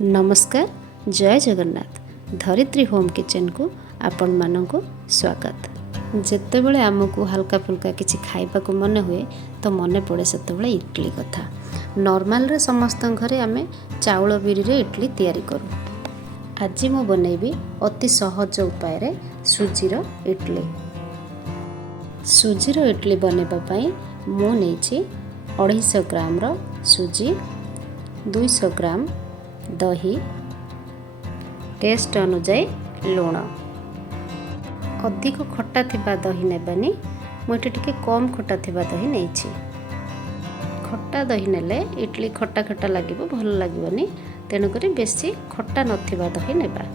नमस्कार जय जगन्नाथ धरित्री home kitchen को आपण मानक स्वागत। जिते बड़े आमको हल्का फुल्का किसी खाइबा को मन हुए तो मन पड़े से इडली कथा। नॉर्मल रे समस्त घरे आमे चाउल बिरी रे इडली तैयारी करूँ। आज मु बनैबी अति सहज उपाय रे सुजीर इडली। सुजीर इडली बनैबा पई मु नेछि 250 ग्राम रो सुजी, 200 ग्राम दही, टेस्ट अनुसार लुण। अधिक खट्टा थिबा दही नेबानी, मुझे टिके कम खट्टा थिबा दही नेछि। खट्टा दही नेले इडली खट्टा खट्टा लागिबो, भल लागिबनी। तेणु करी बेसी खट्टा नथिबा दही नेबा।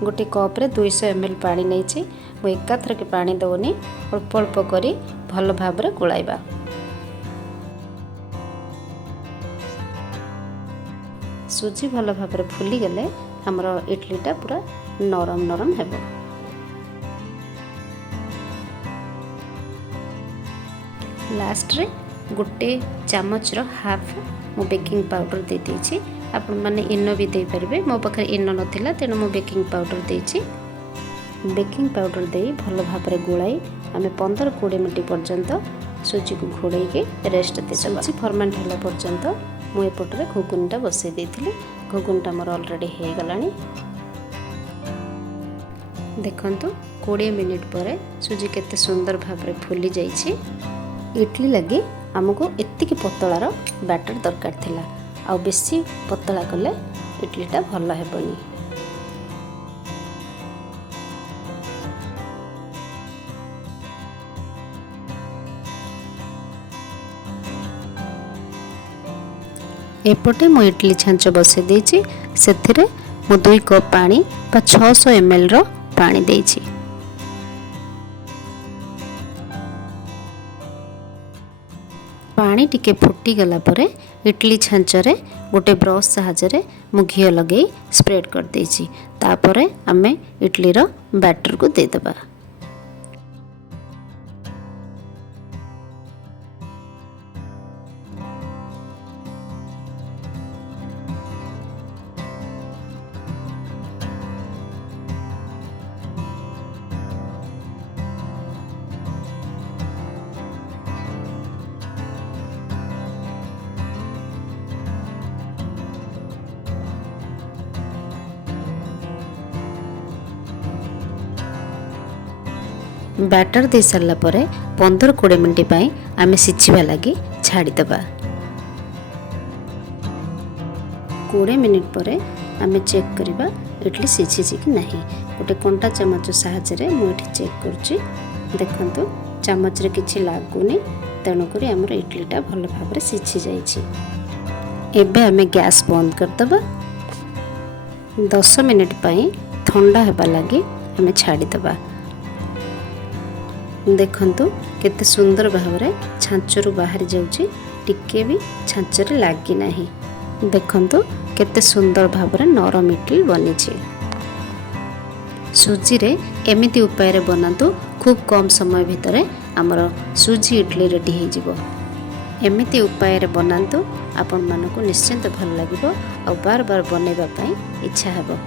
गोटे कप रे 200 ml पानी नेछि। मु एकाथर के पानी दउनी, अल्प अल्प करी भल भाबरे गोलाइबा। सुजी भल भाबरे फुली गले हमर इडलीटा पूरा नरम नरम हेबो। लास्ट रे गोटे चामच रो हाफ मु बेकिंग पाउडर दे देछि। आपण माने इनो भी दे परिबे। मो पाखे इनो नथिला तेनो मु बेकिंग पाउडर देछि। बेकिंग पाउडर देई भल भाबरे गोलाई आमे 15-20 मिनिट पर्यंत सुजी को घोड़े के रेस्ट दे देबा। सुजी फर्मेंट होला पर्यंत मु एपटरे घुगुनटा बसै देथिली। घुगुनटा मोर ऑलरेडी हे गलानी। देखंतु 20 मिनिट परे सुजी केते सुंदर भाबरे फुली जाईछि। इडली लगी हमको एतिकी पतलार बैटर दरकार थिला। आ बेसी पतला कले इडलीटा भल हेबनी। एपटे मु इडली छांच बसे देछि। सेथिरे मु 2 कप पानी बा 600 ml रो पानी देछि। पानी टिके फुटी गला परे इडली छांचरे गोटे ब्रश सहायरे मु घी लगे स्प्रेड कर देछि। तापरे आमे इडली रो बैटर को दे देबा। बैटर दे सारा पर 15-20 मिनट पाई आमे सिझिबा लगी छाड़ी देबा। 20 मिनट पर आमे चेक करिबा इडली सिझिछि कि नहीं। गोटे कंटा चामच सहायरे मुझे चेक करुच्ची। देखंतु चामच रे किछि लागुनी। तेणु करी हमर इडलीटा भल भाबरे सिझि जाइछि। एबे आमे गैस बंद कर देबा। 10 मिनट पाई ठंडा हेबा लगी आमे छाड़ी देबा। देखंतु केते सुंदर भावरे छांचरू बाहर जाउची। टिके भी छांचरे लागी नाही। देखंतु केते सुंदर भावरे नरम इडली बनिछि। सुजी रे एमिति उपाय रे बनातु। खूब कम समय भितरे हमर सुजी इडली रेडी हे जिवो। एमिति उपाय रे बनातु। आपण मानको निश्चिंत भल लागिवो आ बार बार बनेबा पई इच्छा हेबो।